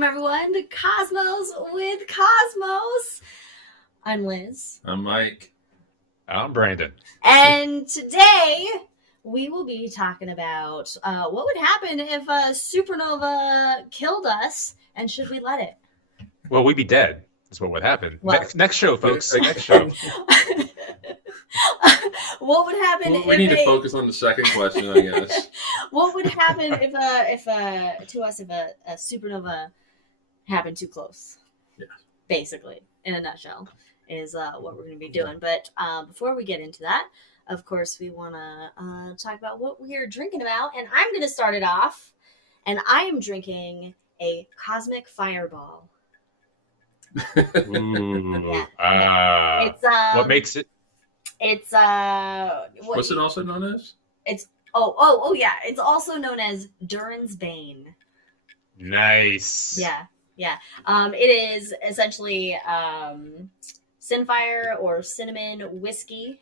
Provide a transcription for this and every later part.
Welcome, everyone, to Cosmos with Cosmos. I'm Liz. I'm Mike. I'm Brandon. And today, we will be talking about what would happen if a supernova killed us, and should we let it? Well, we'd be dead. That's what would happen. Well, next show, folks. Next show. What would happen we need to focus on the second question, I guess. What would happen if a supernova happened too close? Yeah. Basically, in a nutshell, is what we're going to be doing. But before we get into that, of course, we want to talk about what we are drinking about. And I'm going to start it off. And I am drinking a Cosmic Fireball. Ooh. Yeah. It's what makes it? It's what's it also known as? It's yeah. It's also known as Durin's Bane. Nice. Yeah. It is essentially Sinfire or cinnamon whiskey.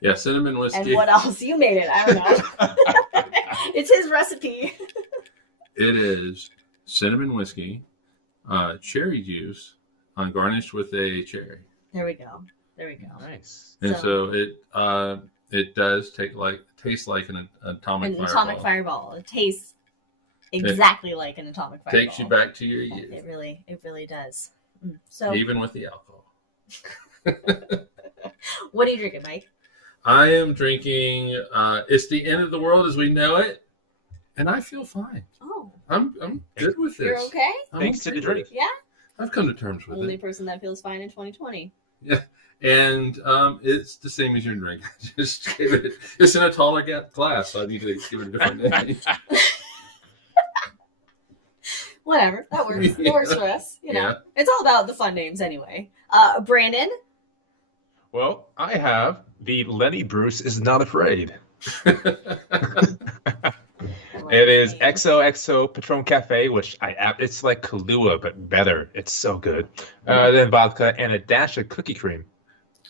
Yeah, cinnamon whiskey. And what else? You made it. I don't know. It's his recipe. It is cinnamon whiskey, cherry juice, garnished with a cherry. There we go. Nice. And so it does taste like an atomic fireball. Atomic fireball. It tastes exactly like an atomic fireball. Takes you back to your youth. It really does. So even with the alcohol. What are you drinking, Mike? I am drinking It's the End of the World as We Know It, and I feel fine. Oh. I'm good with this. You're okay? Thanks to the drink. Yeah? I've come to terms with Only it. person that feels fine in 2020. Yeah. And it's the same as your drink. Just give it. It's in a taller glass, so I need to give it a different name. Whatever, that works. It works for us. You know, Yeah. It's all about the fun names anyway. Brandon. Well, I have the Lenny Bruce is Not Afraid. It is XOXO Patron Cafe, which it's like Kahlua but better. It's so good. Then vodka and a dash of cookie cream.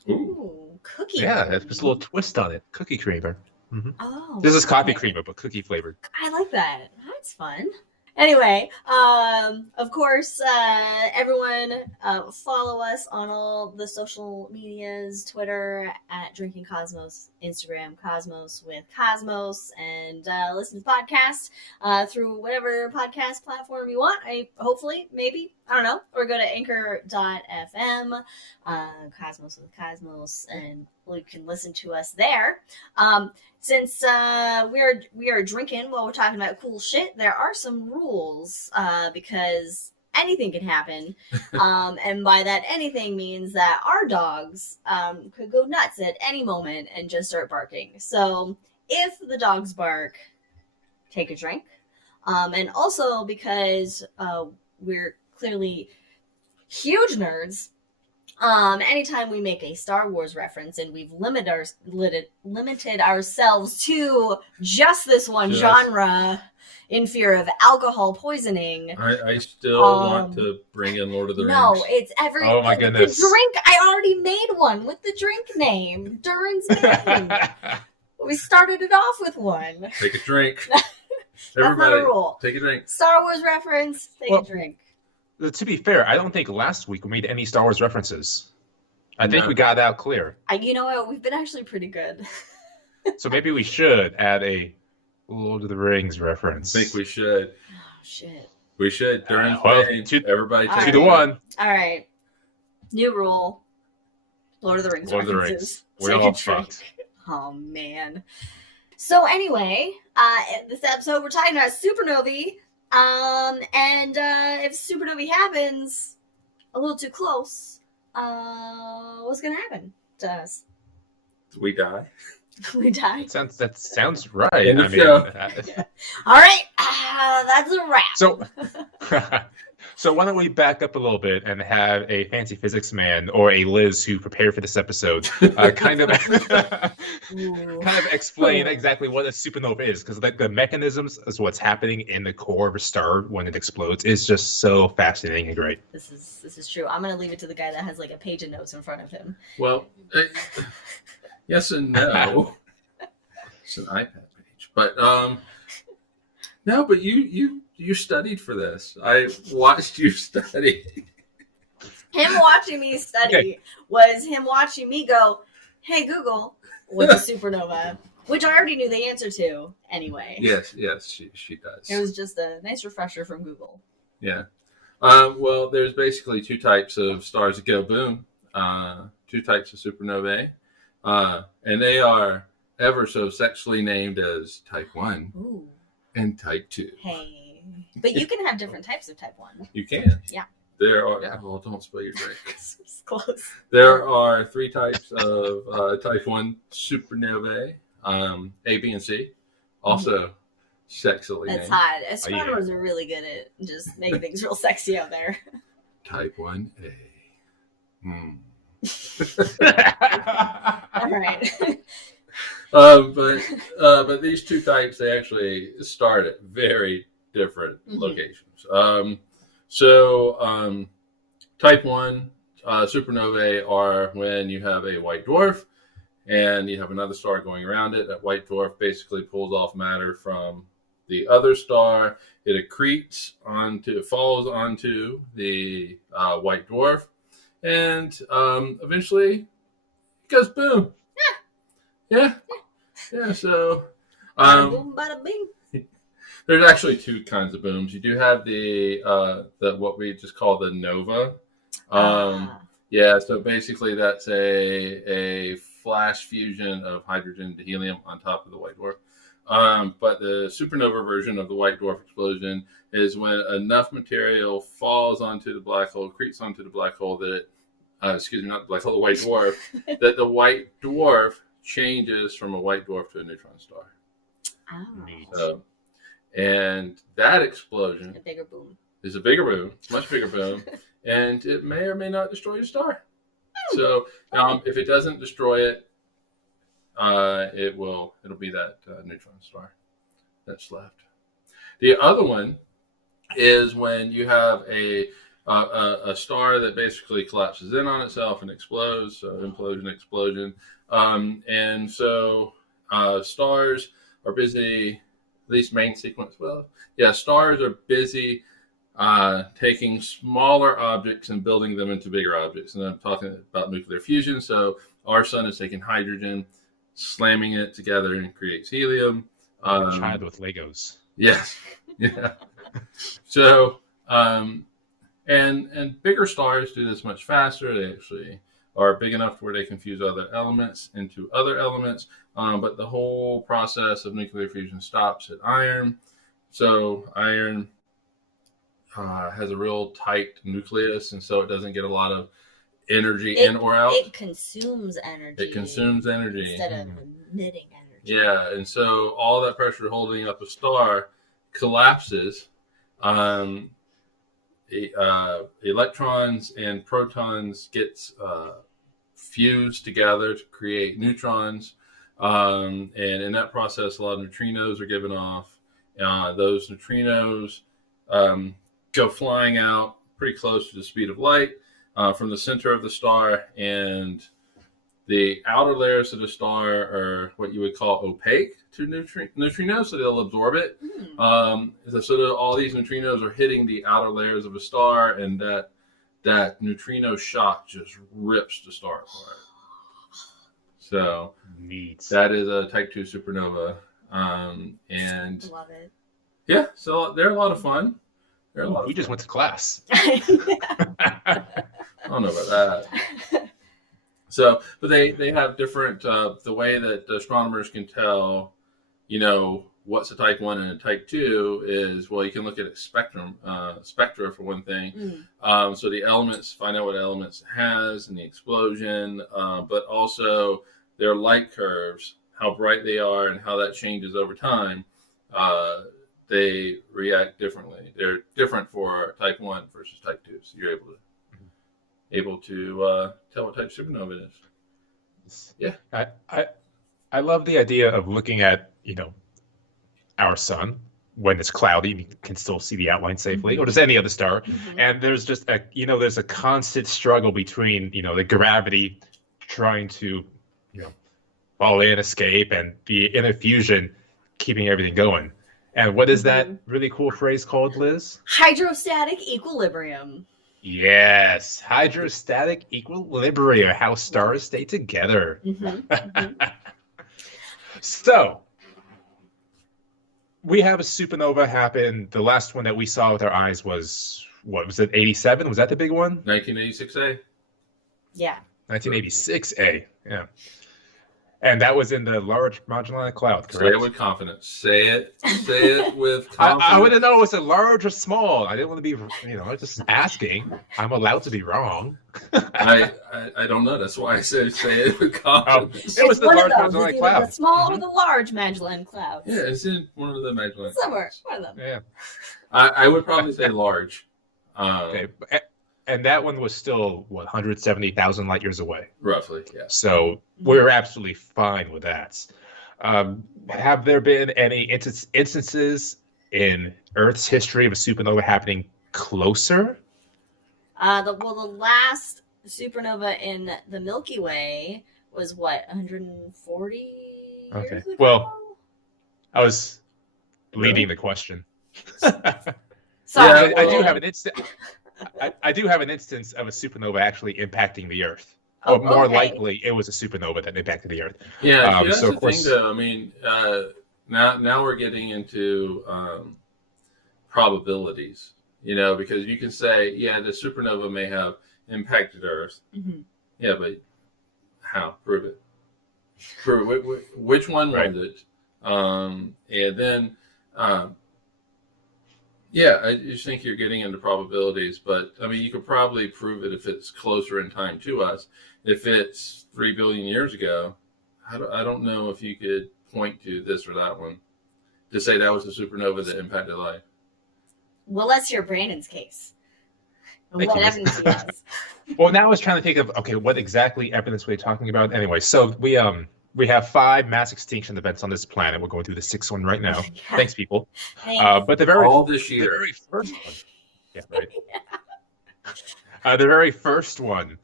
Ooh, cookie. Yeah, cream. there's a little twist on it. Cookie creamer. Mm-hmm. Oh, This is coffee okay. creamer, but cookie flavored. I like that. That's fun. Anyway, of course, everyone follow us on all the social medias, Twitter at Drinking Cosmos, Instagram Cosmos with Cosmos, and listen to the podcast through whatever podcast platform you want. Hopefully, maybe, I don't know, or go to anchor.fm, Cosmos with Cosmos, and you can listen to us there. Since we are drinking while we're talking about cool shit, there are some rules because anything can happen, and by that anything means that our dogs could go nuts at any moment and just start barking. So if the dogs bark, take a drink, and also because we're clearly huge nerds. Anytime we make a Star Wars reference and we've limited ourselves to just this one genre in fear of alcohol poisoning. I still want to bring in Lord of the Rings. No, it's every. Oh my goodness. The drink, I already made one with the drink name, Durin's Bane. We started it off with one. Take a drink. That's not a rule. Take a drink. Star Wars reference, take a drink. To be fair, I don't think last week we made any Star Wars references. I think we got that clear. You know what? We've been actually pretty good. So maybe we should add a Lord of the Rings reference. I think we should. Oh, shit. We should. During everybody Two take to one. All right. New rule. Lord of the Rings Lord of the references. Rings. We're Take all a drink. fucked. Oh, man. So anyway, in this episode, we're talking about supernovae. And if supernovae happens a little too close, what's going to happen to us? We die. We die. That sounds right. In the I mean, show. All right. That's a wrap. So why don't we back up a little bit and have a fancy physics man or a Liz who prepared for this episode kind of explain exactly what a supernova is, because the mechanisms is what's happening in the core of a star when it explodes is just so fascinating and great. This is true. I'm gonna leave it to the guy that has like a page of notes in front of him. Well, yes and no. It's an iPad page, but no. But you you studied for this. I watched you study. Him watching me study was him watching me go, "Hey Google, what's a supernova?" Which I already knew the answer to anyway. Yes, she does. It was just a nice refresher from Google. Yeah. Well, there's basically two types of stars that go boom. Two types of supernovae, and they are ever so sexually named as Type 1 Ooh. and Type 2. Hey. But you can have different types of Type 1. You can. Yeah. There are. Well, don't spill your drink. It's close. There are three types of Type 1 supernovae, A, B, and C. Also sexily That's named. hot. Astronomers are really good at just making things real sexy out there. Type 1A. All right. But these two types, they actually start at very different locations. Type 1 supernovae are when you have a white dwarf and you have another star going around it. That white dwarf basically pulls off matter from the other star. It falls onto the white dwarf, and eventually it goes boom. Yeah. So Bada boom, bada bing. there's actually two kinds of booms. You do have the what we just call the nova. Yeah, so basically that's a flash fusion of hydrogen to helium on top of the white dwarf. But the supernova version of the white dwarf explosion is when enough material falls onto the black hole, accretes onto the black hole that not the black hole, the white dwarf, that the white dwarf changes from a white dwarf to a neutron star. Oh. And that explosion A bigger boom. is a bigger boom, much bigger boom, and it may or may not destroy the star. So if it doesn't destroy it, it'll be that neutron star that's left. The other one is when you have a star that basically collapses in on itself and explodes. So implosion, explosion, and so stars are busy. At least main sequence. Well, yeah, stars are busy taking smaller objects and building them into bigger objects. And I'm talking about nuclear fusion. So our sun is taking hydrogen, slamming it together, and creates helium. Child with Legos. Yes. Yeah. So, and bigger stars do this much faster. They actually are big enough where they can fuse other elements into other elements. But the whole process of nuclear fusion stops at iron. So iron has a real tight nucleus, and so it doesn't get a lot of energy in or out. It consumes energy. It consumes energy. Instead of emitting energy. Yeah, and so all that pressure holding up a star collapses. Electrons and protons gets fused together to create neutrons. And in that process, a lot of neutrinos are given off. Those neutrinos go flying out pretty close to the speed of light from the center of the star, and the outer layers of the star are what you would call opaque to neutrinos, so they'll absorb it. So all these neutrinos are hitting the outer layers of a star, and that neutrino shock just rips the star apart. So Neat. that is a Type 2 supernova. And Love it. yeah, so they're a lot of fun. You just went to class. I don't know about that. So, but they have different, the way that astronomers can tell, what's a Type 1 and a Type 2 is, well, you can look at a spectra for one thing. So the elements, find out what elements it has and the explosion, but also their light curves, how bright they are and how that changes over time. They react differently. They're different for Type 1 versus Type 2. So you're able to tell what type of supernova it is. Yeah. I love the idea of looking at, our sun when it's cloudy and you can still see the outline safely, or just any other star. And there's just there's a constant struggle between, the gravity trying to, fall in, escape, and the inner fusion keeping everything going. And what is that really cool phrase called, Liz? Hydrostatic equilibrium. Yes, hydrostatic equilibrium, how stars stay together. So, we have a supernova happen. The last one that we saw with our eyes was, what was it, 87? Was that the big one? 1986A? Yeah. 1986A, yeah. And that was in the Large Magellanic Cloud, correct? Say it with confidence. Say it with confidence. I wouldn't know was it large or small. I didn't want to be, just asking. I'm allowed to be wrong. I don't know. That's why I said say it with confidence. It was the one Large of those. Magellanic It's either Cloud. the small or the large Magellan clouds. Yeah, it's in one of the Magellanic Somewhere. Clouds. One of them. Yeah. I would probably say large. Okay. And that one was still, 170,000 light years away. Roughly, yeah. So we're absolutely fine with that. Have there been any instances in Earth's history of a supernova happening closer? The last supernova in the Milky Way was what, 140 years ago? Well, I was leading the question. Sorry. Yeah, I do have an instant. I do have an instance of a supernova actually impacting the Earth. Or more likely, it was a supernova that impacted the Earth. Yeah, that's the thing, though. I mean, now we're getting into probabilities, because you can say, yeah, the supernova may have impacted Earth. Mm-hmm. Yeah, but how? Prove it. Prove it. Which one was it? And then... yeah, I just think you're getting into probabilities, but I mean, you could probably prove it if it's closer in time to us. If it's 3 billion years ago, I don't know if you could point to this or that one to say that was a supernova that impacted life. Well, let's hear Brandon's case. What evidence he has. Well, now I was trying to think of, what exactly evidence we're talking about. Anyway, so we have 5 mass extinction events on this planet. We're going through the 6th one right now. Yeah. Thanks, people. Thanks. But the very first one, yeah, right. The very first one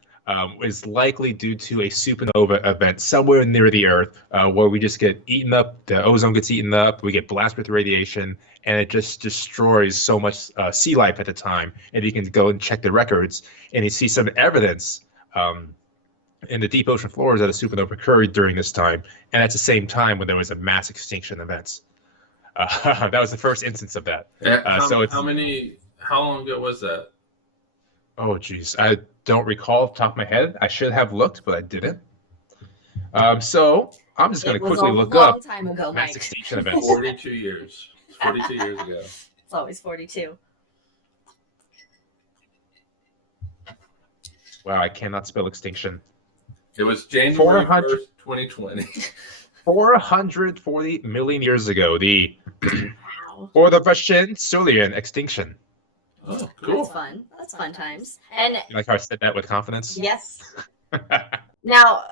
is likely due to a supernova event somewhere near the Earth, where we just get eaten up. The ozone gets eaten up. We get blasted with radiation, and it just destroys so much sea life at the time. And you can go and check the records, and you see some evidence. In the deep ocean floors that a supernova occurred during this time, and at the same time when there was a mass extinction event. That was the first instance of that. How long ago was that? Oh, geez. I don't recall off the top of my head. I should have looked, but I didn't. So I'm just going to quickly look up time ago, mass Mike. extinction events. 42 years. 42 years ago. It's always 42. Wow, I cannot spell extinction. It was January 1st, 2020. 440 million years ago, the Wow. Ordovician extinction. Oh, cool. That's fun. That's fun times. And You like how I said that with confidence? yes. Now,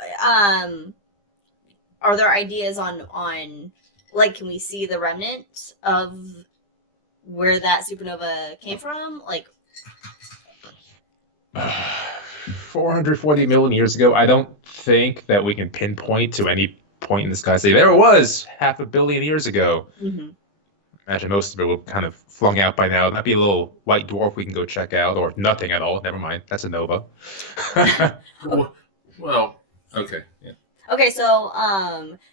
are there ideas on like, can we see the remnant of where that supernova came from? Like, 440 million years ago, I don't think that we can pinpoint to any point in the sky. Say there it was 500 million years ago. mm-hmm. Imagine most of it will kind of flung out by now. That'd be a little white dwarf we can go check out, or nothing at all. Never mind, that's a nova. Well, okay. Yeah. Okay, so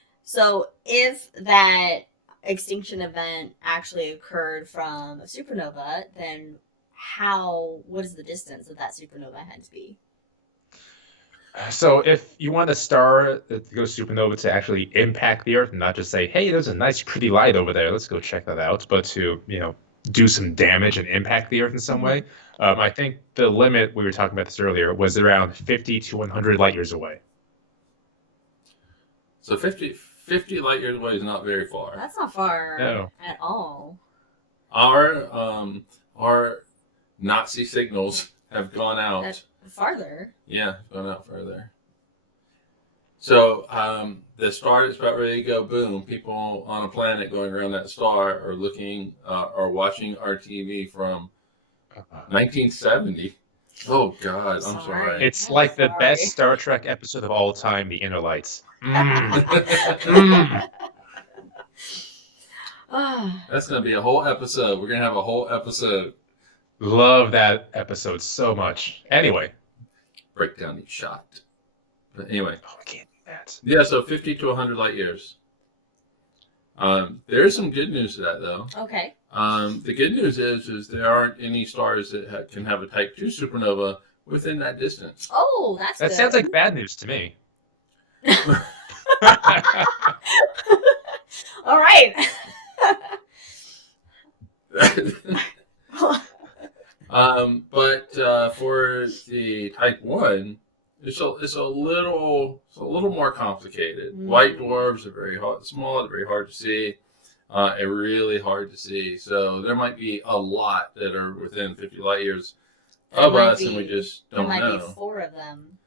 if that extinction event actually occurred from a supernova, then what is the distance that supernova had to be? So if you want a star that goes supernova to actually impact the Earth, and not just say, hey, there's a nice pretty light over there, let's go check that out, but to, do some damage and impact the Earth in some way, I think the limit, we were talking about this earlier, was around 50 to 100 light years away. So 50 light years away is not very far. That's not far No. at all. Our Nazi signals have gone out. That's farther. Yeah, gone out further. So the star is about ready to go boom. People on a planet going around that star are looking or watching our TV from 1970. Oh God, I'm sorry. It's like the best Star Trek episode of all time, The Inner Lights. That's going to be a whole episode. We're going to have a whole episode. Love that episode so much. Anyway. Break down each shot. But anyway. Oh, I can't do that. Yeah, so 50 to 100 light years. There's some good news to that, though. Okay. The good news is there aren't any stars that can have a Type 2 supernova within that distance. Oh, that's that good. sounds like bad news to me. All right. But for the Type 1, it's a little more complicated. White dwarfs are very small, they're very hard to see, and really hard to see. So there might be a lot that are within 50 light years of us, and we just don't know. There might be 4 of them.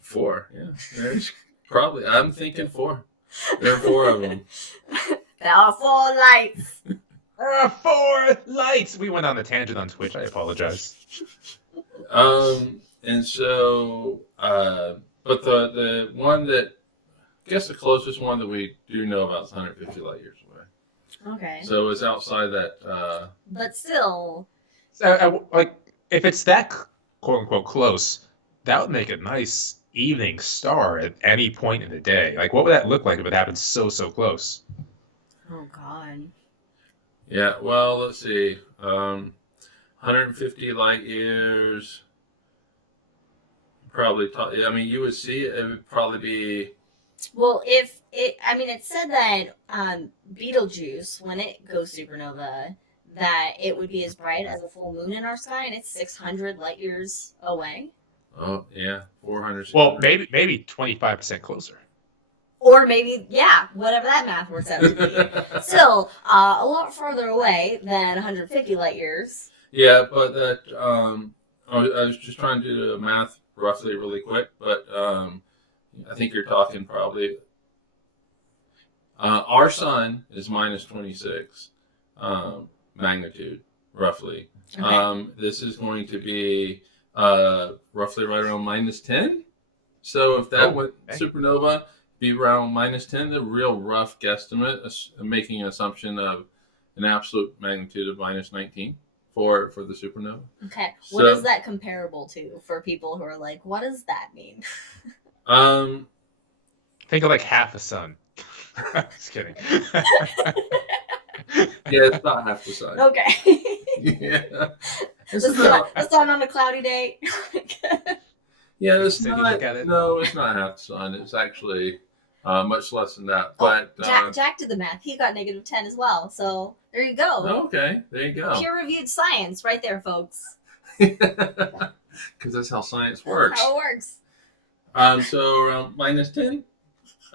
4, yeah. There's probably. I'm thinking 4. There are 4 of them. There are 4 lights. There are 4 lights. We went on a tangent on Twitch. I apologize. And so, but the one that, I guess the closest one that we do know about is 150 light years away. Okay. So it's outside that. But still. So, like, if it's that quote unquote close, that would make a nice evening star at any point in the day. Like, what would that look like if it happened so close? Oh God. Yeah. Well, let's see. 150 light years. Probably. I mean, you would see it. It would probably be. Well, it said that Betelgeuse, when it goes supernova, that it would be as bright as a full moon in our sky, and it's 600 light years away. Oh yeah, 400. Well, maybe 25% closer. Or maybe, yeah, whatever that math works out to be. Still, a lot further away than 150 light years. Yeah, but that I was just trying to do the math roughly really quick, but I think you're talking probably our sun is minus 26 magnitude roughly. Okay. This is going to be roughly right around minus 10. So if that went supernova, be around minus 10. The real rough guesstimate, making an assumption of an absolute magnitude of minus 19 for the supernova. Okay. What is that comparable to for people who are like, what does that mean? Think of like half a sun. Just kidding. Yeah, it's not half the sun. Okay. Yeah. The sun on a cloudy day. Yeah, it's So you not. look at it? No, it's not half the sun. It's actually much less than that. But Jack did the math. He got negative 10 as well. So there you go. Okay, there you go. Peer-reviewed science right there, folks. Because that's how science works. That's how it works. So around minus 10.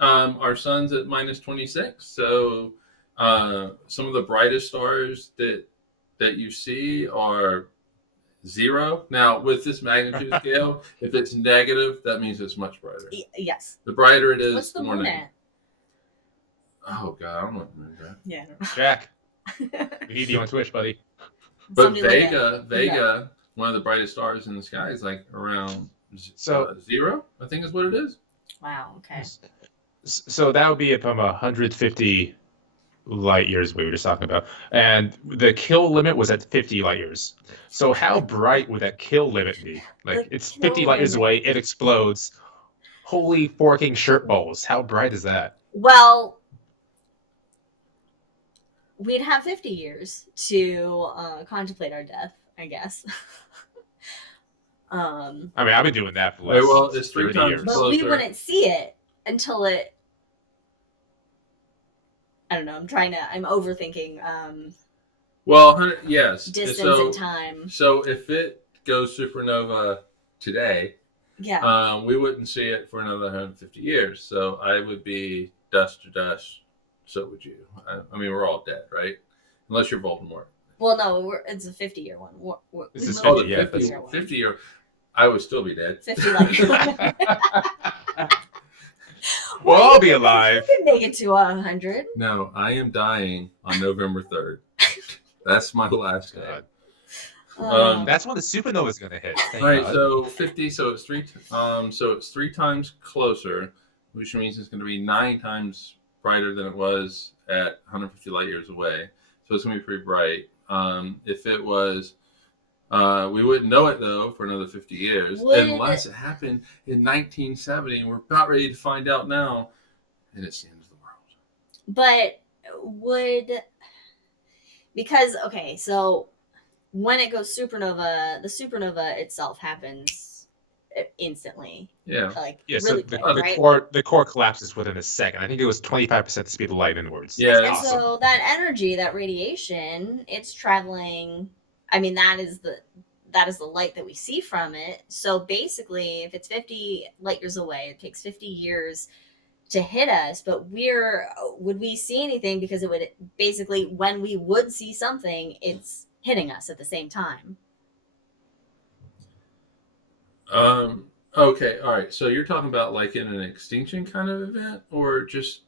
Our sun's at minus 26. So some of the brightest stars that you see are 0. Now, with this magnitude scale, if it's negative, that means it's much brighter. Yes. The brighter it is, What's the more moon negative. at? Oh, God, I don't know what the moon is at. Yeah. I don't know. Jack, we need you on Twitch, buddy. But Somebody look at Vega, one of the brightest stars in the sky, is like around 0, I think is what it is. Wow, okay. So that would be from 150 light years we were just talking about. And the kill limit was at 50 light years. So how bright would that kill limit be? Like, it's 50 light years away, it explodes. Holy forking shirt balls. How bright is that? Well, we'd have 50 years to contemplate our death, I guess. I mean, I've been doing that for the last it's 3 30 times years. But we wouldn't see it until it. I don't know. I'm overthinking Well, yes. distance and time. So if it goes supernova today, Yeah. we wouldn't see it for another 150 years. So I would be dust to dust. So would you. I mean, we're all dead, right? Unless you're Voldemort. Well, no, it's a 50-year one. This is we're 50, yeah, 50 year. I would still be dead. 50 light. We'll all be alive. You can make it to 100. No, I am dying on November 3rd. That's my last day. That's when the supernova is going to hit. Thank All right, God. so 50. So it's 3 times closer, which means it's going to be 9 times brighter than it was at 150 light years away. So it's going to be pretty bright. If it was, we wouldn't know it though for another 50 years, unless it happened in 1970, and we're about ready to find out now, and it's the end of the world. But because okay, so when it goes supernova, the supernova itself happens instantly. Yeah. Like Yeah, really so quick, the core collapses within a second. I think it was 25% the speed of light inwards. Yeah. And Awesome. so that energy, that radiation, it's traveling. I mean, that is the light that we see from it. So basically, if it's 50 light years away, it takes 50 years to hit us. But would we see anything? Because it would basically, when we would see something, it's hitting us at the same time. Okay. All right. So you're talking about like in an extinction kind of event, or just?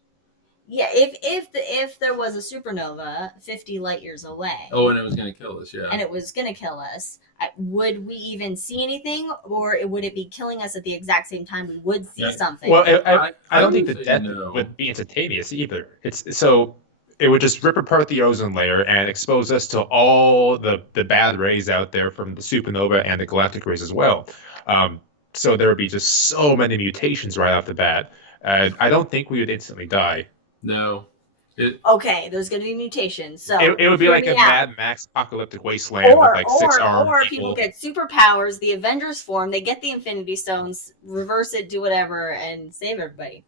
Yeah. If there was a supernova 50 light years away. Oh, and it was going to kill us. Yeah. And it was going to kill us. Would we even see anything, or would it be killing us at the exact same time we would see something? Well, I don't think the death no. would be instantaneous either. It would just rip apart the ozone layer and expose us to all the bad rays out there from the supernova and the galactic rays as well. So there would be just so many mutations right off the bat. I don't think we would instantly die. No. Okay, there's going to be mutations. So it would be like a Mad Max apocalyptic wasteland with like 6 armed or people get superpowers, the Avengers form, they get the Infinity Stones, reverse it, do whatever, and save everybody.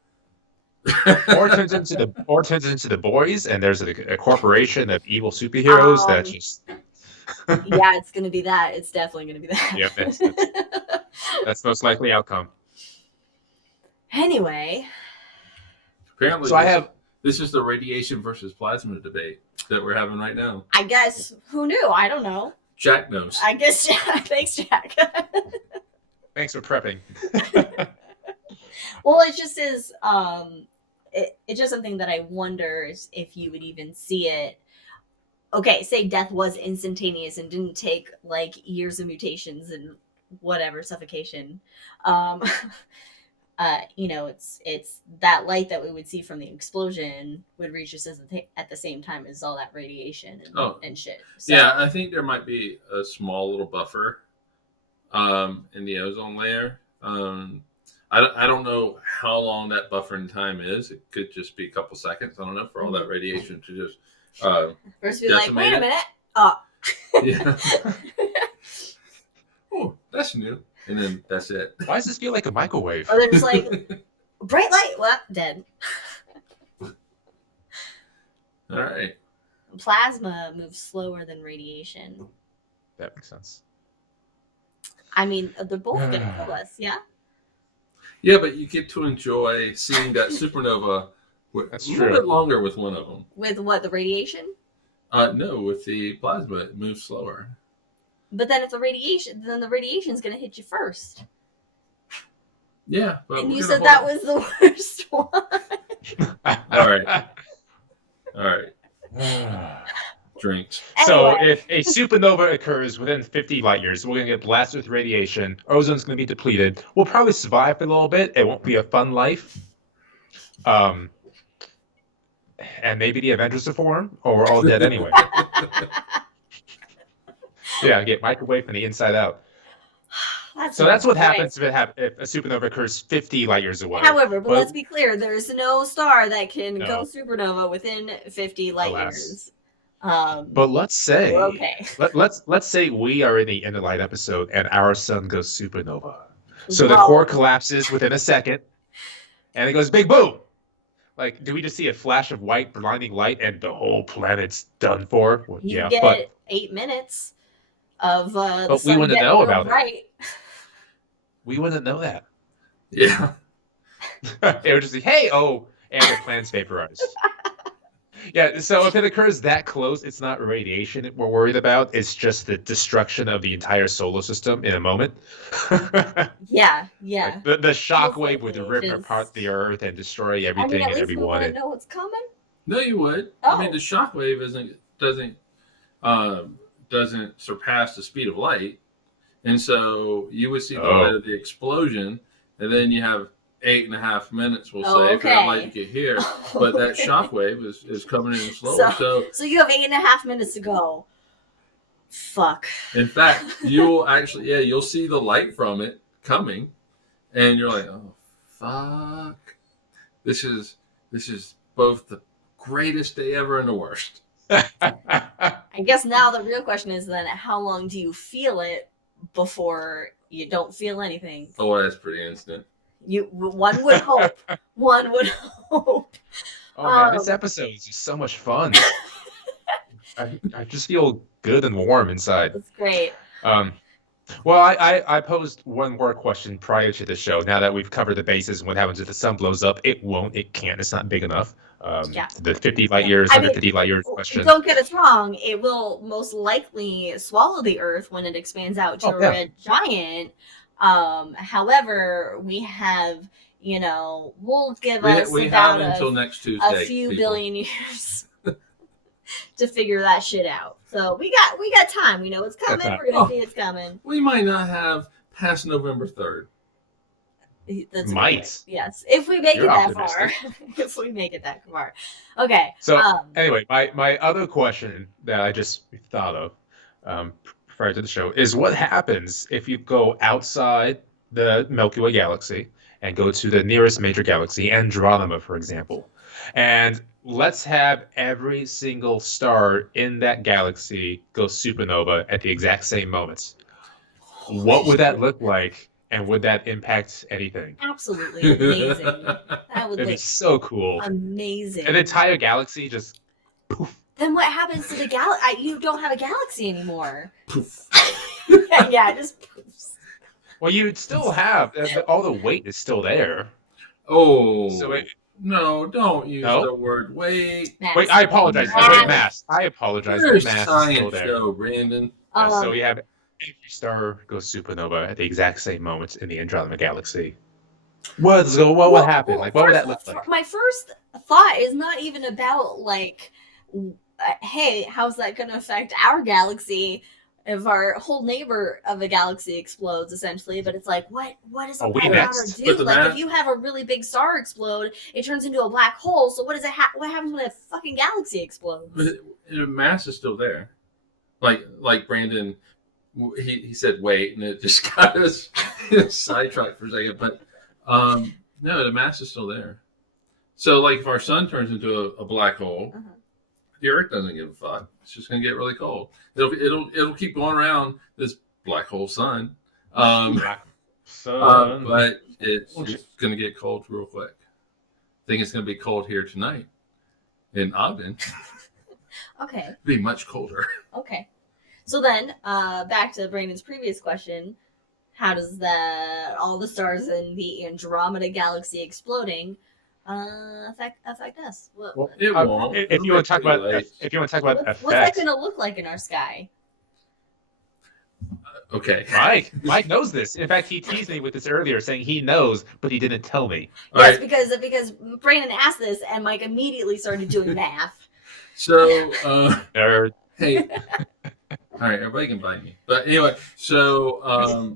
or turns into the boys, and there's a corporation of evil superheroes that just. Yeah, it's going to be that. It's definitely going to be that. Yep, that's most likely outcome. Anyway. Apparently, so this is the radiation versus plasma debate that we're having right now. I guess, who knew? I don't know. Jack knows. I guess, thanks, Jack. Thanks for prepping. Well, it just is, it's just something that I wonder if you would even see it. Okay, say death was instantaneous and didn't take like years of mutations and whatever, suffocation. It's that light that we would see from the explosion would reach us at the same time as all that radiation and shit. So, yeah, I think there might be a small little buffer in the ozone layer. I don't know how long that buffer in time is. It could just be a couple seconds. I don't know, for all that radiation to just first be like, wait a minute. Yeah. Oh, that's new. And then that's it. Why does this feel like a microwave? Or they're just like, bright light, well, dead. All right. Plasma moves slower than radiation. That makes sense. I mean, they're both going to kill us, yeah? Yeah, but you get to enjoy seeing that supernova That's a little true. bit longer with one of them. With what, the radiation? No, with the plasma, it moves slower. But then the radiation's going to hit you first. Yeah. But and you said that was the worst one. All right. Drinks. So Anyway. if a supernova occurs within 50 light years, we're going to get blasted with radiation. Ozone's going to be depleted. We'll probably survive for a little bit. It won't be a fun life. And maybe the Avengers will form, or we're all dead anyway. Yeah, get microwave from the inside out. That's what happens if a supernova occurs 50 light years away. However, but let's be clear, there's no star that can go supernova within 50 light years. But let's say let's say we are in the End of Light episode and our sun goes supernova. So the core collapses within a second, and it goes big boom. Like, do we just see a flash of white blinding light and the whole planet's done for? Well, you get 8 minutes of but we wouldn't know about it. We wouldn't know that. Yeah. It would just be, hey, and the planet's vaporized. Yeah, so if it occurs that close, it's not radiation we're worried about. It's just the destruction of the entire solar system in a moment. Yeah. Like the shockwave would rip apart the Earth and destroy everything and everyone. I mean, know what's coming? No, you would. Oh. I mean, the shockwave doesn't surpass the speed of light, and so you would see the light of the explosion, and then you have 8.5 minutes, we'll Oh, say, for that okay. light to get here. But that Okay. shockwave is coming in slower. So you have 8.5 minutes to go. Fuck. In fact, you'll see the light from it coming, and you're like, oh, fuck. This is both the greatest day ever and the worst. I guess now the real question is then, how long do you feel it before you don't feel anything? Oh, that's pretty instant. One would hope. One would hope. Oh man, this episode is just so much fun. I just feel good and warm inside. That's great. Well, I posed one more question prior to the show. Now that we've covered the bases and what happens if the sun blows up, it can't. It's not big enough. The 50 light years, 150 light years question. Don't get us wrong. It will most likely swallow the Earth when it expands out to a red giant. However, we have, we'll give us we about have until next Tuesday, a few billion years to figure that shit out. So we got time. We know it's coming. We're gonna see it's coming. We might not have past November 3rd. That's might. Yes, if we make it that far. If we make it that far. Okay. So anyway, my other question that I just thought of prior to the show is what happens if you go outside the Milky Way galaxy and go to the nearest major galaxy, Andromeda, for example, and let's have every single star in that galaxy go supernova at the exact same moments. What would that look like? And would that impact anything? Absolutely amazing. That would be so cool. Amazing. An entire galaxy just poof. Then what happens to the galaxy? You don't have a galaxy anymore. Poof. Yeah, just poofs. Well, you'd still have all the weight is still there. Oh. So no, don't use the word weight. Mass. Wait, I apologize. Mass. I apologize. There's mass science is still there. show, Brandon. So we have every star goes supernova at the exact same moments in the Andromeda galaxy. What would happen? Like, what would that look like? My first thought is not even about like, hey, how's that going to affect our galaxy if our whole neighbor of a galaxy explodes, essentially? But it's like, what does a white matter do? Like, if you have a really big star explode, it turns into a black hole. So what happens when a fucking galaxy explodes? But the mass is still there. Like Brandon, he said wait, and it just got us sidetracked for a second. But no, the mass is still there. So like if our sun turns into a black hole, the Earth doesn't give a fuck. It's just gonna get really cold. It'll keep going around this black hole sun. But it's gonna get cold real quick. I think it's gonna be cold here tonight in Ogden. Okay. It'll be much colder. Okay. So then, back to Brandon's previous question, how does all the stars in the Andromeda galaxy exploding affect us? It won't. If you want to talk about effects, what's that going to look like in our sky? Okay. Mike knows this. In fact, he teased me with this earlier, saying he knows, but he didn't tell me. Yes, right. because Brandon asked this, and Mike immediately started doing math. So, nerd. Hey. All right, everybody can bite me. But anyway, so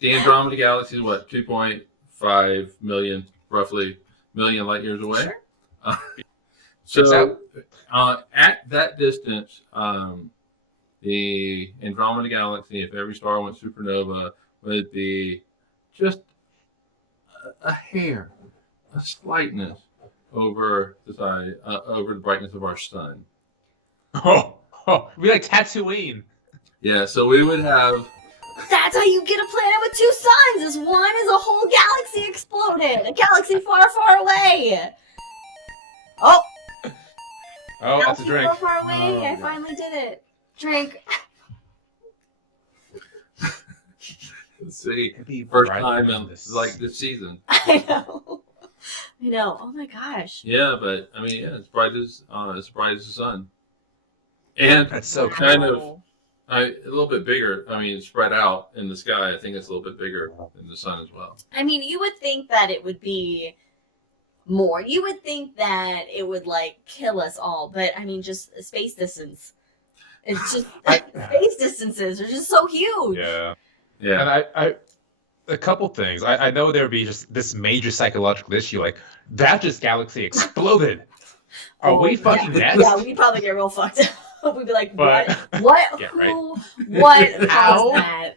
the Andromeda galaxy is what, 2.5 million, roughly, million light years away? Sure. So at that distance, the Andromeda galaxy, if every star went supernova, would be just a hair, a slightness over the size, over the brightness of our sun. Oh, we like Tatooine. Yeah, so we would have. That's how you get a planet with two suns. Is one is a whole galaxy exploded, a galaxy far, far away. Oh, that's a drink. Far, far away. I finally did it. Drink. Let's see, first time in this season. I know. Oh my gosh. Yeah, but I mean, yeah, it's bright as the sun. And that's so kind of a little bit bigger. I mean, spread out in the sky. I think it's a little bit bigger than the sun as well. I mean, you would think that it would be more. You would think that it would like kill us all, but I mean, just space distance. It's just space distances are just so huge. Yeah. Yeah. And a couple things. I know there'd be just this major psychological issue, like that just galaxy exploded. Are Oh, we fucking yeah. next? Yeah, we'd probably get real fucked up. We'd be like, But- what, Yeah, who, what How? caused that?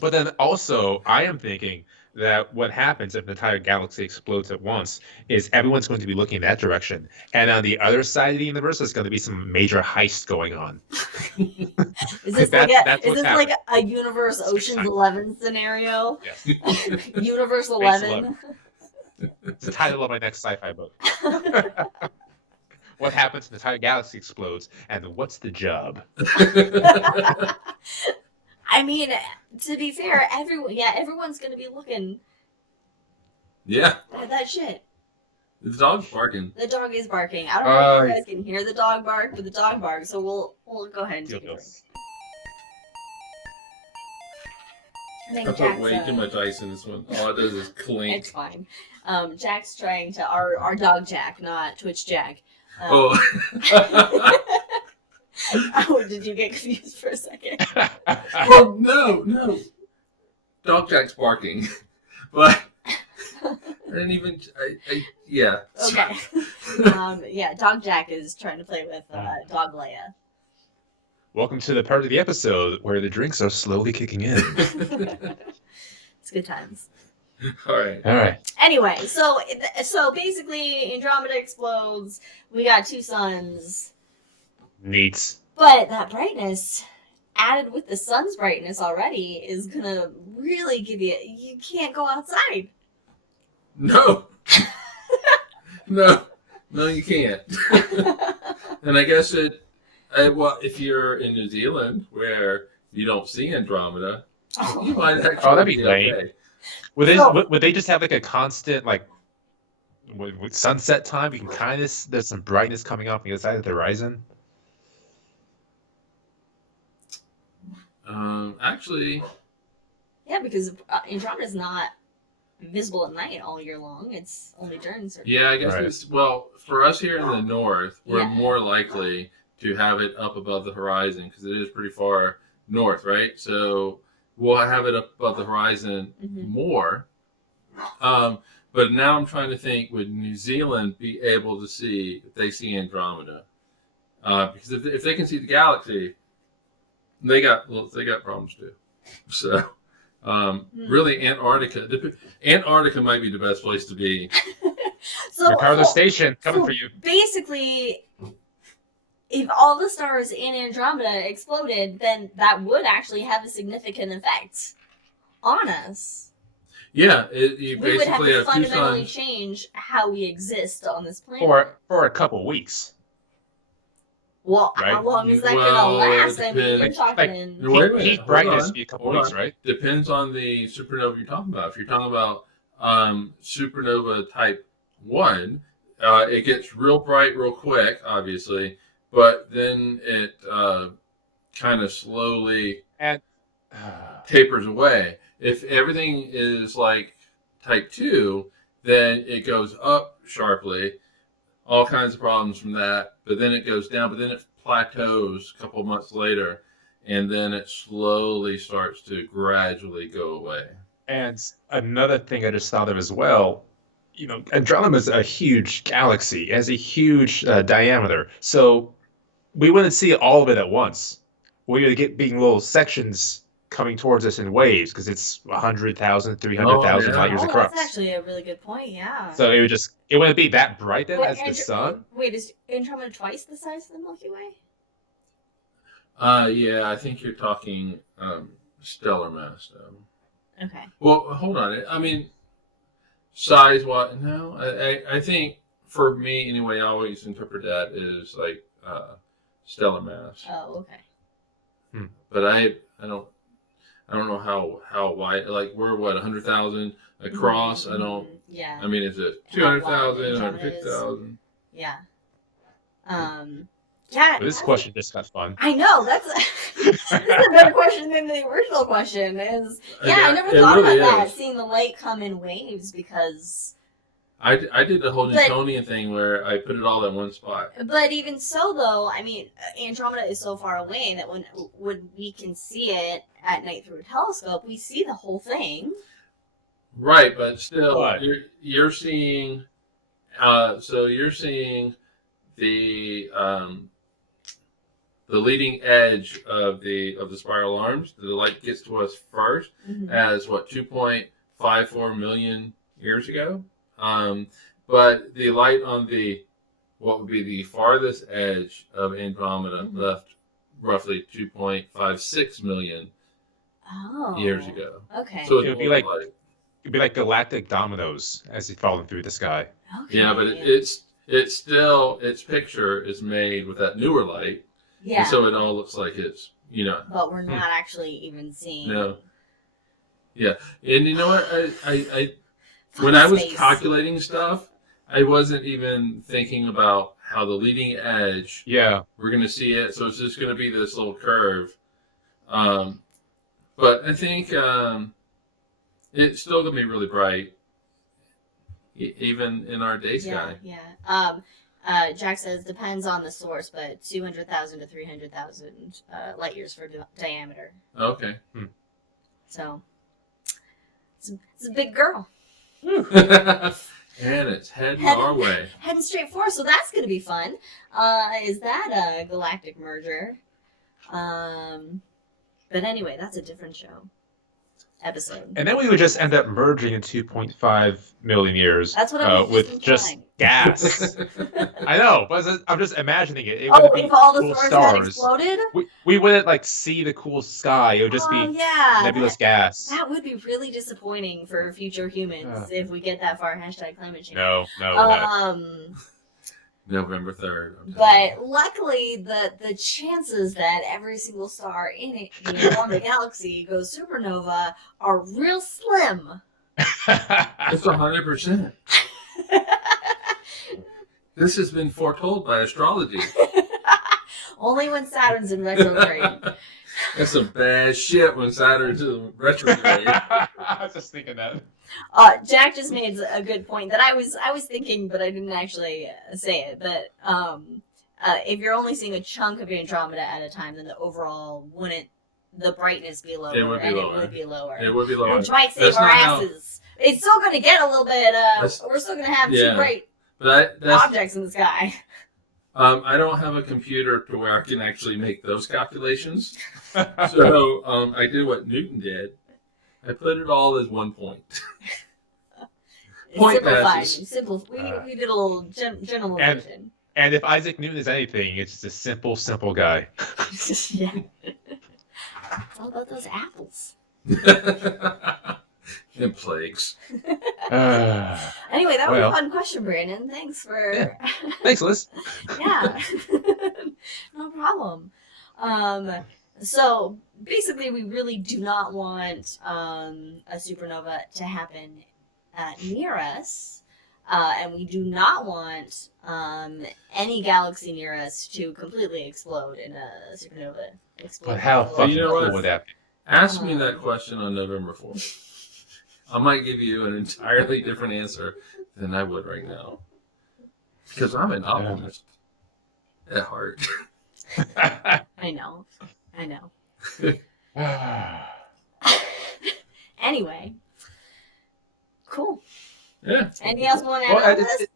But then also, I am thinking that what happens if the entire galaxy explodes at once is everyone's going to be looking in that direction, and on the other side of the universe, there's going to be some major heist going on. Is this That's is what's this like a Universe Ocean's 11 scenario? Yes. Universe Space 11. It's the title of my next sci-fi book. What happens if the entire galaxy explodes, and what's the job? I mean, to be fair, everyone's gonna be looking Yeah, at that shit. the dog's barking. The dog is barking. I don't know if you guys can hear the dog bark, but the dog barks. So we'll go ahead and take it. I think I put Jack's, way too much ice in this one. All it does is clink. It's fine. Jack's trying to our dog Jack, not Twitch Jack. Oh. Oh, did you get confused for a second? Well, no. Dog Jack's barking. But I didn't even. Yeah. Okay. Yeah, dog Jack is trying to play with dog Leia. Welcome to the part of the episode where the drinks are slowly kicking in. It's good times. All right. All right. Anyway, so basically Andromeda explodes. We got two suns. Neat. But that brightness added with the sun's brightness already is gonna really give you can't go outside. No. No, you can't. And I guess well, if you're in New Zealand where you don't see Andromeda, you might actually. Oh, that'd be lame. okay. Would they just have like a constant like with sunset time? You can kind of there's some brightness coming off the other side of the horizon. Actually, Yeah, because Andromeda's not visible at night all year long. It's only during certain. yeah, I guess Right. it's well for us here in the north, we're Yeah. more likely to have it up above the horizon because it is pretty far north, right? So we'll have it up above the horizon Mhm. more. But now I'm trying to think: would New Zealand be able to see if they see Andromeda? Because if they can see the galaxy, they got problems too. So really, Antarctica might be the best place to be. So Ricardo Station coming for you. basically, if all the stars in Andromeda exploded, then that would actually have a significant effect on us. Yeah, you We would have basically to have two fundamentally suns. change how we exist on this planet. For a couple weeks. Well, Right. how long is that Well, gonna last? I mean, it you're depends. talking. No, wait a minute, Peak hold brightness on, would be a couple hold weeks, on. right? Depends on the supernova you're talking about. If you're talking about supernova type 1, it gets real bright real quick, obviously, but then it kind of slowly And tapers away. If everything is like type 2, then it goes up sharply. All kinds of problems from that, but then it goes down, but then it plateaus a couple of months later, and then it slowly starts to gradually go away. And another thing I just thought of as well, Andromeda is a huge galaxy. It has a huge diameter. So we wouldn't see all of it at once. We would get being little sections coming towards us in waves because it's 100,000, 300,000 Oh, yeah. light years Oh, across. that's actually a really good point. Yeah. So it wouldn't be that bright then Wait, as the sun. Wait, is Andromeda twice the size of the Milky Way? Yeah, I think you're talking stellar mass, though. Okay. Well, hold on. I mean, size, what? No, I think for me anyway, I always interpret that as like stellar mass. Oh, okay. But I don't know how wide. Like we're 100,000 across. I don't. Yeah. I mean, is it How wide 200,000, Andromeda is. 150,000? Yeah. Yeah. But this question just got fun. I know that's a better question than the original question. Is I never It thought really about that. is. Seeing the light come in waves because I did the whole But- Newtonian thing where I put it all in one spot. But even so, though, I mean, Andromeda is so far away that when we can see it at night through a telescope, we see the whole thing. Right, but still, But- you're seeing. So you're seeing the leading edge of the spiral arms. The light gets to us first, as 2.54 million years ago. But the light on what would be the farthest edge of Andromeda left roughly 2.56 million years ago. Okay. So It would be more like- light. It'd be like galactic dominoes as they falling through the sky. Okay. Yeah, but it's still, its picture is made with that newer light, yeah. and so it all looks like it's But we're not actually even seeing. No. Yeah, and you know what? I Fucking when I was space. calculating stuff, I wasn't even thinking about how the leading edge, Yeah. we're going to see it, so it's just going to be this little curve. But I think it's still going to be really bright, even in our day sky. Yeah. Jack says depends on the source, but 200,000 to 300,000 light years for diameter. Okay. So it's a big girl. And it's heading our way. Heading straight for us, so that's going to be fun. Is that a galactic merger? But anyway, that's a different show. Episode. And then we would just end up merging in 2.5 million years That's what I was with just implying. gas. I know, but I'm just imagining it. It wouldn't be if all the cool stars had stars. exploded? We wouldn't like see the cool sky. It would just be Yeah. nebulous gas. That would be really disappointing for future humans if we get that far. #climate change. No. November 3rd. But luckily, the chances that every single star in the Andromeda galaxy goes supernova are real slim. It's 100%. This has been foretold by astrology. Only when Saturn's in retrograde. That's some bad shit when Saturn's in retrograde. I was just thinking that. Jack just made a good point that I was thinking, but I didn't actually say it. But if you're only seeing a chunk of Andromeda at a time, then the overall the brightness be lower? It would be and lower. It would be lower. It would be lower. Which might save That's our not how- asses. It's still going to get a little bit. We're still going to have two Yeah. bright But that's, objects in the sky. I don't have a computer to where I can actually make those calculations. So I did what Newton did. I put it all as 1 point. Point passes. We did a little generalization. And if Isaac Newton is anything, it's a simple guy. Yeah. It's all about those apples. And plagues. Anyway, that was Well. a fun question, Brandon. Thanks for. Thanks, Liz. Yeah. No problem. So basically, we really do not want a supernova to happen near us, and we do not want any galaxy near us to completely explode in a supernova explosion. But how fucking You know cool what? would that be? Ask me that question on November 4th. I might give you an entirely different answer than I would right now. Because I'm an optimist at heart. I know. Anyway, cool. Yeah. Anything else you want to Well, add on this?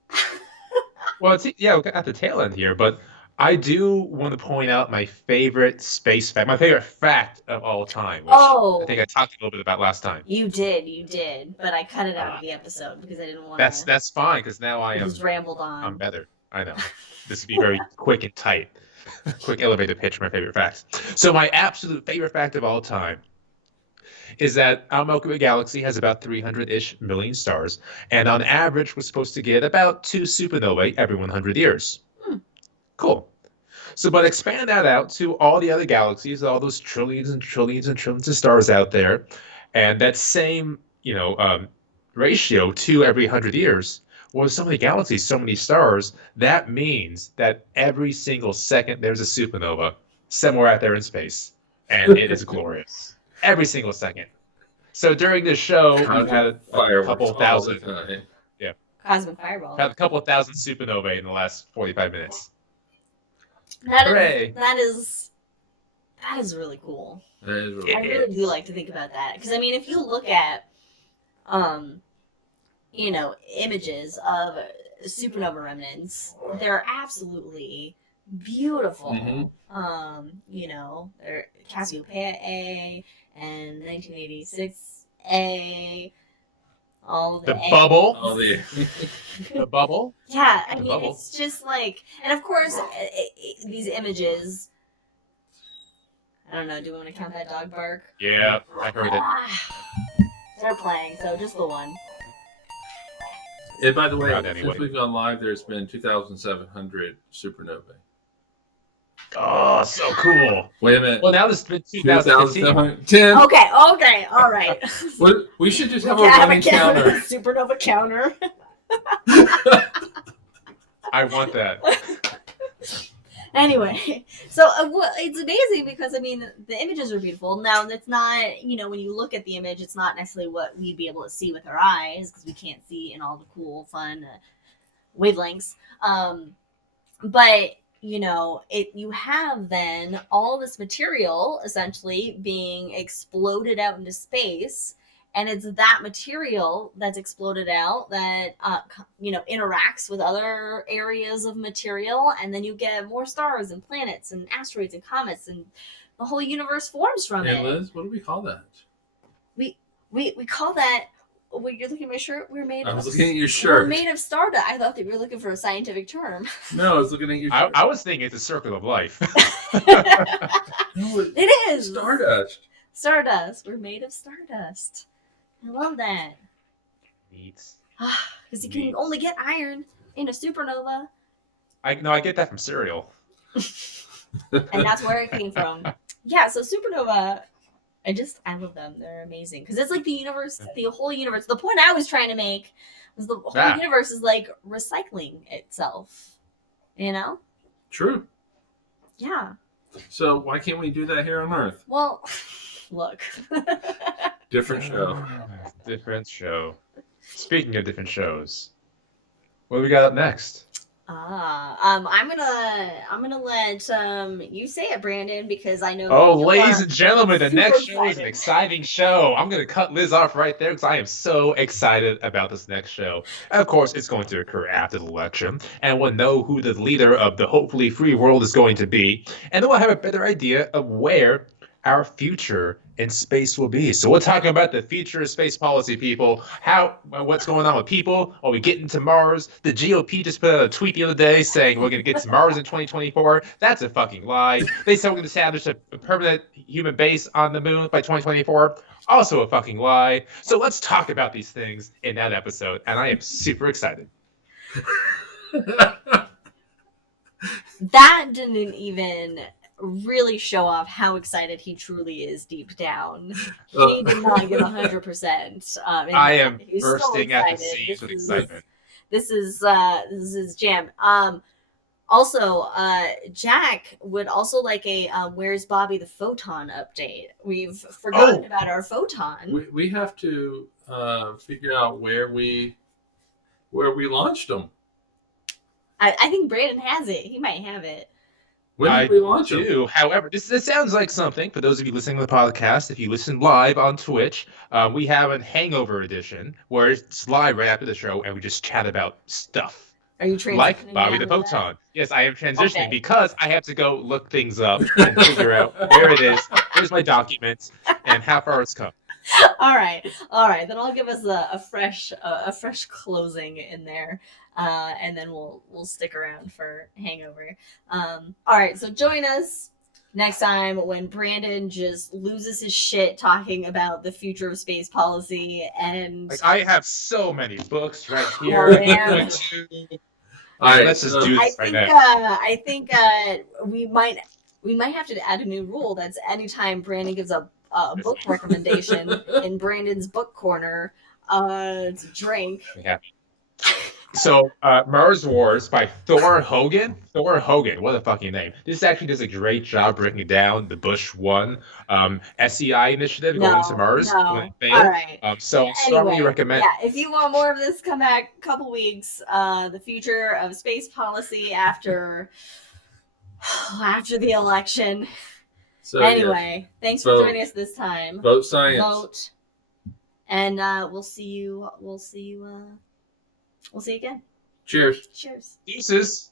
We're at the tail end here, but I do want to point out my favorite space fact, my favorite fact of all time, which I think I talked a little bit about last time. You did, but I cut it out of the episode because I didn't want to. That's fine, because now I am Just rambled on. I'm better. I know. This would be very quick and tight. Quick elevator pitch for my favorite facts. So my absolute favorite fact of all time is that our Milky Way galaxy has about 300-ish million stars, and on average, we're supposed to get about 2 supernovae every 100 years. Cool. So, but expand that out to all the other galaxies, all those trillions and trillions and trillions of stars out there, and that same, ratio, 2 every 100 years. Well, so many galaxies, so many stars, that means that every single second there's a supernova somewhere out there in space, and it is glorious. Every single second. So during this show, we've had a Fireworks couple all thousand. the time. Cosmic Fireball. Had a couple of thousand supernovae in the last 45 minutes. Hooray! Hooray! That is really cool. That is really I really do like to think about that because I mean, if you look at, images of supernova remnants, they're absolutely beautiful. Mhm. They're Cassiopeia A and 1986 A. All The A's. bubble. All the The bubble. Yeah, I The mean, bubble. it's just like, and of course, these images. I don't know. Do we want to count that dog bark? Yeah, I heard it. They're playing, so just the one. And by the way, Proud anyway. since we've gone live, there's been 2,700 supernovae. Oh, so cool. Wait a minute. Well, now this has been 2015. 2,700. 10. Okay, all right. We should just have We a can running counter. supernova counter. I want that. Anyway, so it's amazing because I mean the images are beautiful. Now it's not, when you look at the image, it's not necessarily what we'd be able to see with our eyes because we can't see in all the cool, fun wavelengths. But you have then all this material essentially being exploded out into space. And it's that material that's exploded out that, interacts with other areas of material. And then you get more stars and planets and asteroids and comets and the whole universe forms from And it. Liz, what do we call that? We call that, when you're looking at my shirt, we're made I of... was looking at your We're shirt. made of stardust. I thought that you were looking for a scientific term. No, I was looking at your shirt. I was thinking it's a circle of life. No, It is. Stardust. Stardust. We're made of stardust. I love that. Neat. Because you can only get iron in a supernova. I get that from cereal. And that's where it came from. Yeah, so supernova, I love them. They're amazing. Because it's like the universe, the whole universe. The point I was trying to make was the whole universe is like recycling itself. True. Yeah. So why can't we do that here on Earth? Well, look. Different show. Different show. Speaking of different shows, what do we got up next? I'm gonna let you say it, Brandon, because I know. Oh, you ladies are and gentlemen, the super next show is an excited. exciting show. I'm going to cut Liz off right there because I am so excited about this next show. And of course, it's going to occur after the election, and we'll know who the leader of the hopefully free world is going to be, and then we'll have a better idea of where our future in space will be. So we're talking about the future of space policy, people. What's going on with people? Are we getting to Mars? The GOP just put out a tweet the other day saying we're going to get to Mars in 2024. That's a fucking lie. They said we're going to establish a permanent human base on the moon by 2024. Also a fucking lie. So let's talk about these things in that episode, and I am super excited. That didn't even really show off how excited he truly is deep down. He did not give 100%. I am He's so bursting at the excited. seams with excitement. This is jam. Also, Jack would also like a "Where's Bobby the Photon" update. We've forgotten about our photon. We have to figure out where we launched them. I think Brandon has it. He might have it. When did we launch them? do. However, this sounds like something for those of you listening to the podcast. If you listen live on Twitch, we have a hangover edition where it's live right after the show, and we just chat about stuff. Are you transitioning? Like Bobby the down to that? Photon. Yes, I am transitioning Okay. because I have to go look things up and figure out where it is, where's my documents, and how far it's come. All right. Then I'll give us a fresh closing in there, and then we'll stick around for Hangover. All right. So join us next time when Brandon just loses his shit talking about the future of space policy and. Like, I have so many books right Oh, here. man. All right, Let's just do I this right think now. I think we might have to add a new rule. That's anytime Brandon gives a book recommendation in Brandon's book corner, to drink. Yeah. So, Mars Wars by Thor Hogan. Thor Hogan, what a fucking name. This actually does a great job breaking down the Bush 1 SEI initiative going into No, Mars when it no. All failed. right. So I strongly Anyway, recommend. yeah, if you want more of this, come back a couple weeks. The future of space policy after the election. So Anyway, thanks for vote. joining us this time. Vote science. Vote, and we'll see you. We'll see you again. Cheers. Cheers. Deuces.